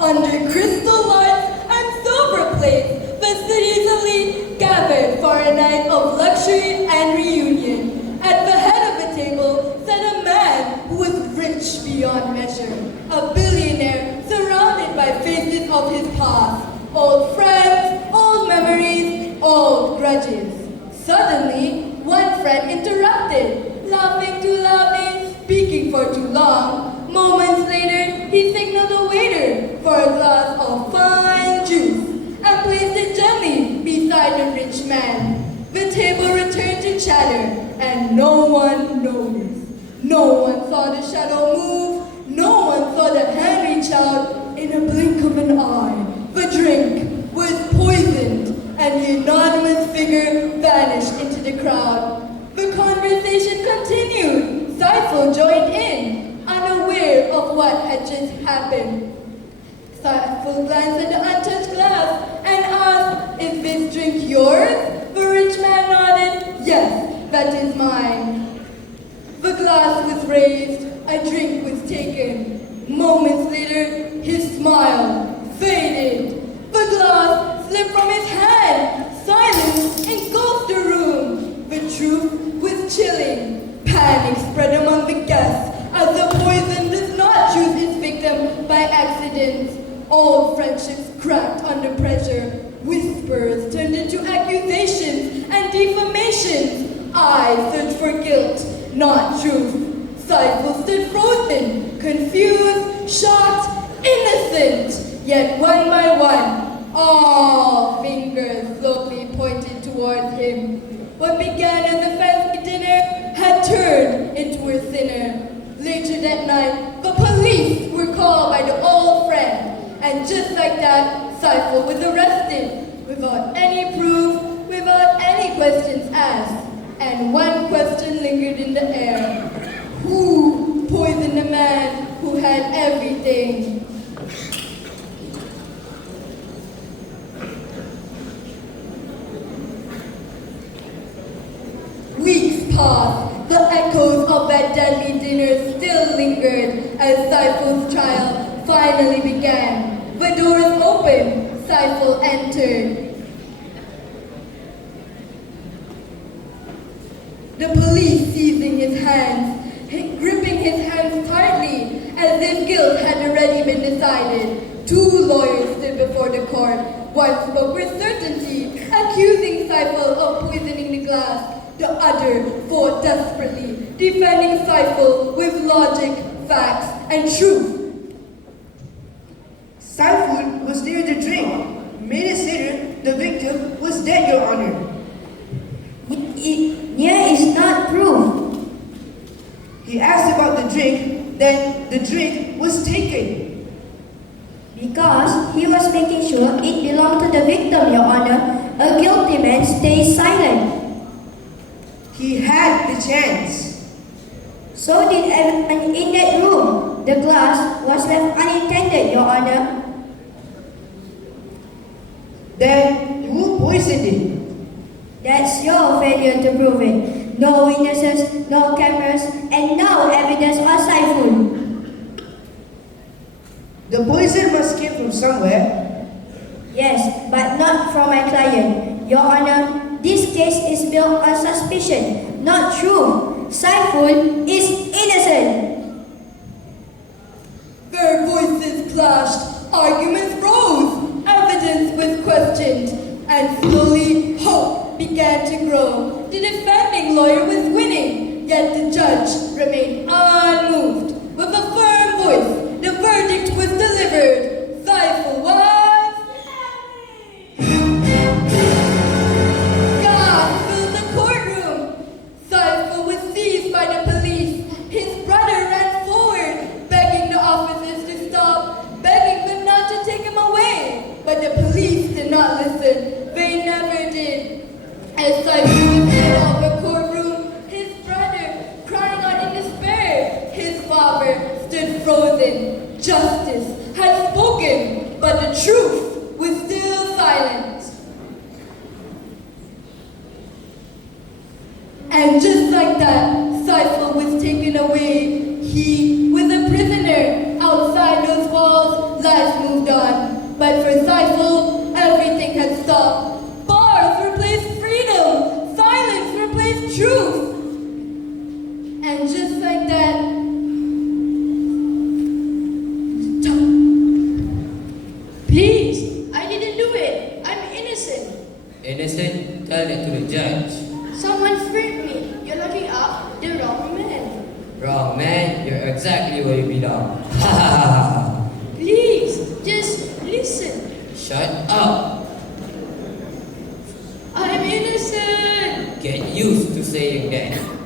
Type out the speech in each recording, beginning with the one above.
Under crystal lights and silver plates, the city's elite gathered for a night of luxury and reunion. At the head of the table sat a man who was rich beyond measure, a billionaire surrounded by faces of his past, old friends, old memories, old grudges. Suddenly, one friend interrupted, laughing too loudly, speaking for too long. Moments later, he signaled a waiter for a glass of fine juice and placed it gently beside the rich man. The table returned to chatter, and no one noticed. No one saw the shadow move. No one saw the hand reach out. In a blink of an eye, the drink was poisoned, and the anonymous figure vanished into the crowd. The conversation continued. Saiful joined in, unaware of what had just happened. Saiful glanced at the untouched glass and asked, "Is this drink yours?" The rich man nodded, "Yes, that is mine." The glass was raised, a drink was taken. Moments later, his smile faded. The glass slipped from his hand. Silence engulfed the room. The truth was chilling. Panic spread among the guests as the poison does not choose its victim by accident. Old friendships cracked under pressure. Whispers turned into accusations and defamations. I searched for guilt, not truth. Saiful stood frozen, confused, shocked, innocent. Yet one by one, all fingers slowly pointed towards him. What began as a fancy dinner had turned into a sinner. Later that night, the police were called by the old friend. And just like that, Saiful was arrested, without any proof, without any questions asked. And one question lingered in the air. Who poisoned the man who had everything? Weeks passed. The echoes of that deadly dinner still lingered as Saiful's trial finally began. The doors opened. Saiful entered. The police seizing his hands, gripping his hands tightly as if guilt had already been decided. Two lawyers stood before the court. One spoke with certainty, accusing Saiful of poisoning the glass. The other fought desperately, defending Saiful with logic, facts, and truth. Saiful was near the drink. Minutes later, the victim was dead, Your Honor. Near is not proof. He asked about the drink, then the drink was taken. Because he was making sure it belonged to the victim, Your Honor. A guilty man stays silent. He had the chance. So did everyone in that room. The glass was left unattended, Your Honor. Then who poisoned it? That's your failure to prove it. No witnesses, no cameras, and no evidence on Saiful. The poison must came from somewhere. Yes, but not from my client. Your Honor, this case is built on suspicion, not truth. Saiful is innocent. Their voices clashed, arguments rose, evidence was questioned, and slowly hope began to grow. The defending lawyer was winning, yet the judge remained unmoved. With a firm voice, the verdict was delivered. Saiful was... God filled the courtroom. Saiful was seized by the police. His brother ran forward, begging the officers to stop, begging them not to take him away. But the police did not listen. They never did. As Saiful was led out of the courtroom, his brother, crying out in despair, his father stood frozen. Justice had spoken, but the truth was still silent. And just like that, Saiful was taken away. He was a prisoner outside those walls, life moved on. But for Saiful, everything had stopped. Bars replaced freedom. Silence replaced truth. And just like that, Please, I didn't do it. I'm innocent. Innocent? Tell it to the judge. Someone freed me. You're looking up the wrong man. Wrong man, you're exactly where you belong. Ha ha ha ha. Please, just listen. Shut up. I'm innocent. Get used to saying that.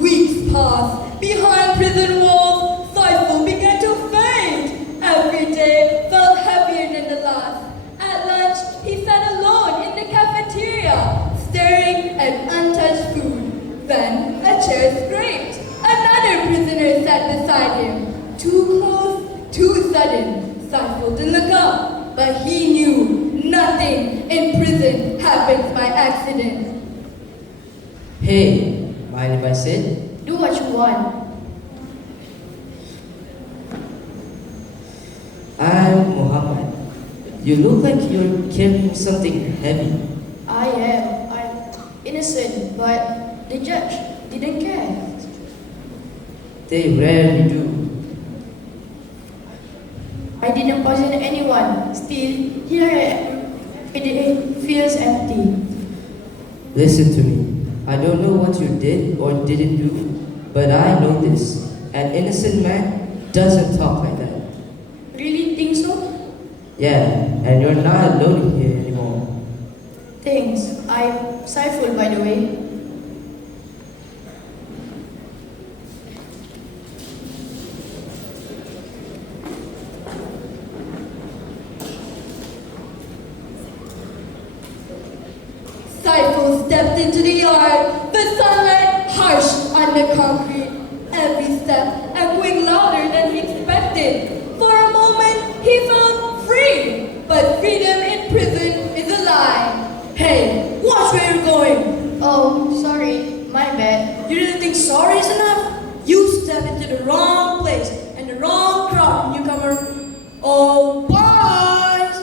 weeks passed. Behind prison walls, Saiful began to faint. Every day felt heavier than the last. At lunch, he sat alone in the cafeteria, staring at untouched food. Then a chair scraped. Another prisoner sat beside him. Too close, too sudden. Saiful didn't look up, but he knew nothing in prison happens by accident. Hey, mind if I sit? Do what you want. I'm Muhammad. You look like you're carrying something heavy. I'm innocent, but the judge didn't care. They rarely do. I didn't poison anyone. Still, here I am. It feels empty. Listen to me. I don't know what you did or didn't do, but I know this. An innocent man doesn't talk like that. Really think so? Yeah, and you're not alone here anymore. Thanks. I'm Saiful, by the way. Saiful stepped into the yard, the sunlight harsh on the concrete. Every step echoing louder than he expected. For a moment, he felt free, but freedom in prison is a lie. Hey, watch where you're going. Oh, sorry. My bad. You didn't think sorry is enough? You stepped into the wrong place and the wrong crowd, newcomer. Oh, boys!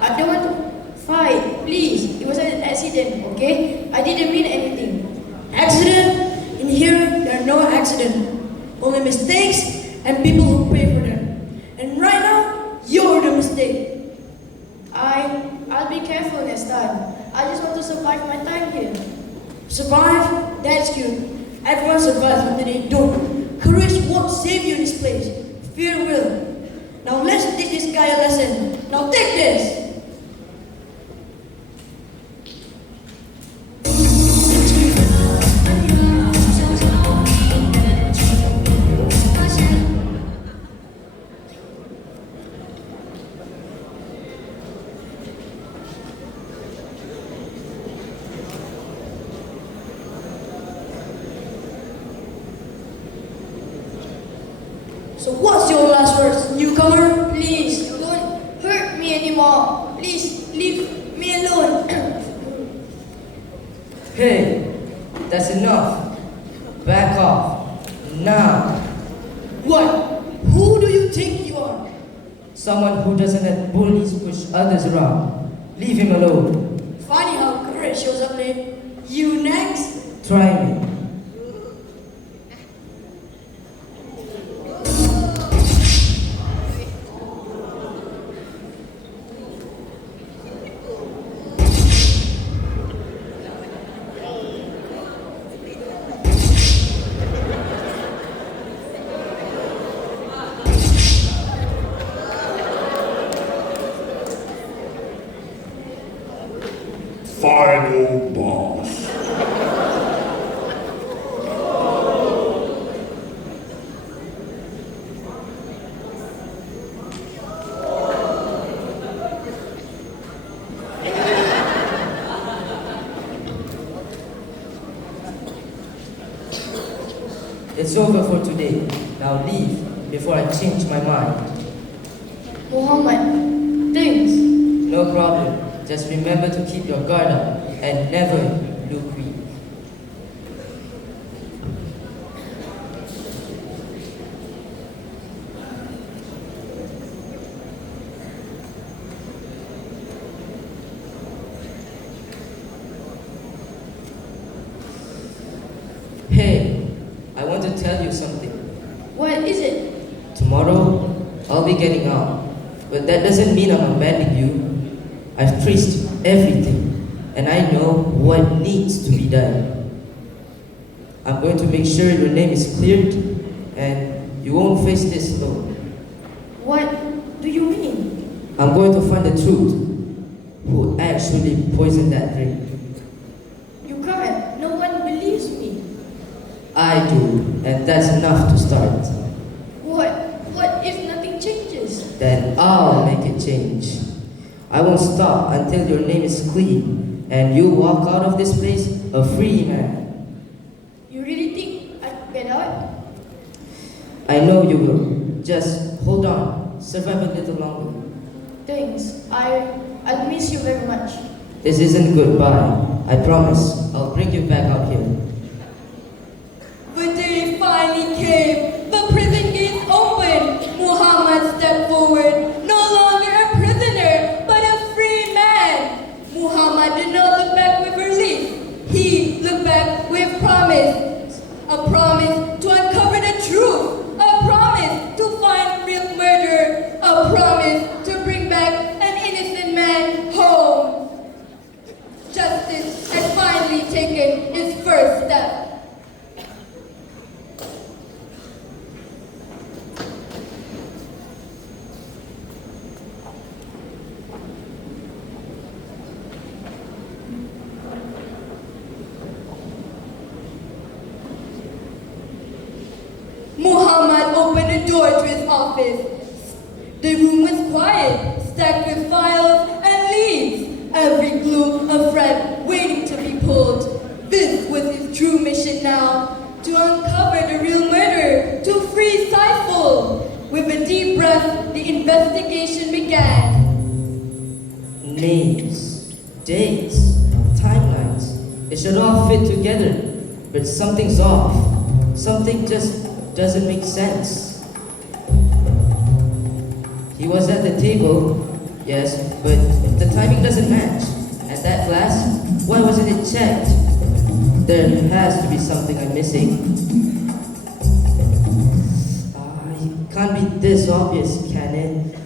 I don't want to fight. Please. It was an accident, okay? I didn't mean anything. Accident? In here, there are no accidents. Only mistakes and people who pay for them. And right now, you're the mistake. I'll be careful next time. I just want to survive my time here. Survive? That's good. Everyone survives until they don't. Courage won't save you in this place. Fear will. Now let's teach this guy a lesson. Now take this! So what's your last words, newcomer? Please, don't hurt me anymore. Please, leave me alone. Hey, that's enough. Back off. Now. What? Who do you think you are? Someone who doesn't let bullies push others around. Leave him alone. Funny how courage shows up late. You next? Try me. Final boss. It's over for today. Now leave before I change my mind. Muhammad, thanks. No problem. Just remember to keep your guard up and never look weak. Hey, I want to tell you something. What is it? Tomorrow, I'll be getting out. But that doesn't mean I'm abandoning you. I've traced everything, and I know what needs to be done. I'm going to make sure your name is cleared, and you won't face this alone. What do you mean? I'm going to find the truth. Who actually poisoned that drink? You can't. No one believes me. I do, and that's enough to start. What if nothing changes? Then I'll make it change. I won't stop until your name is clean, and you walk out of this place a free man. You really think I can get out? I know you will. Just hold on. Survive a little longer. Thanks. I'll miss you very much. This isn't goodbye. I promise. I'll bring you back out here. The day finally came. The prison gates opened. Muhammad stepped forward, no longer a prisoner, but a free man. Muhammad did not look back with relief. He looked back with promise. A promise to uncover the truth. A promise to find the real murderer. A promise to bring back an innocent man home. Justice had finally taken its first step. Muhammad opened the door to his office. The room was quiet, stacked with files and leads. Every clue a thread waiting to be pulled. This was his true mission now, to uncover the real murderer, to free Saiful. With a deep breath, the investigation began. Names, dates, timelines. It should all fit together. But something's off. Something just doesn't make sense. He was at the table, yes, but the timing doesn't match. And that glass, why wasn't it checked? There has to be something I'm missing. It can't be this obvious, can it?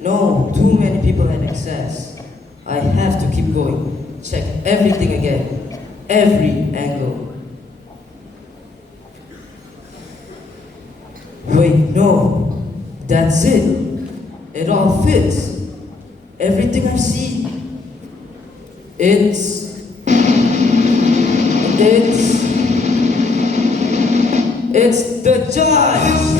No, too many people had access. I have to keep going. Check everything again. Every angle. Wait, no. That's it. It all fits. Everything I see. It's the judge!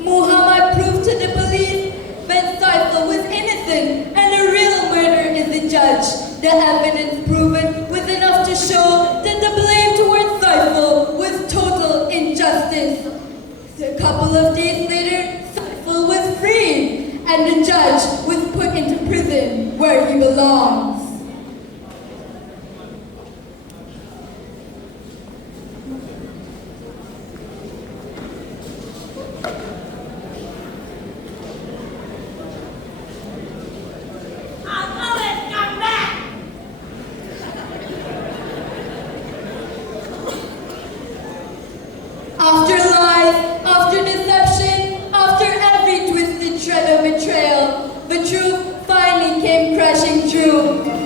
Muhammad proved to the police that Saiful was innocent and the real murderer is the judge. The evidence proven was enough to show that the blame towards Saiful was total injustice. A couple of days later, Saiful was freed and the judge was put into prison where he belongs. After lies, after deception, after every twisted shred of betrayal, the truth finally came crashing through.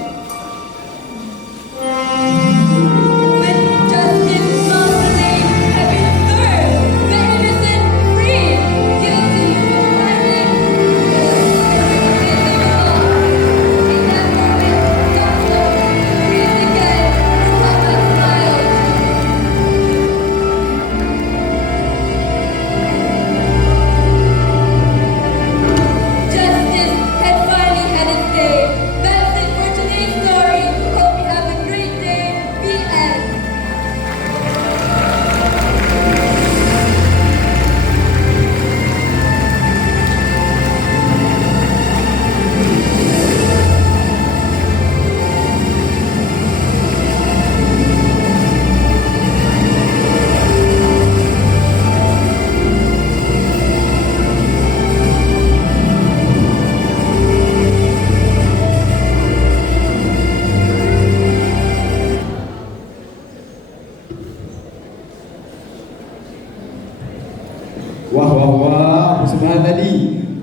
Wah, persembahan tadi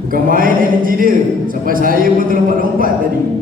bukan main energi dia. Sampai saya pun terlompat-lompat tadi.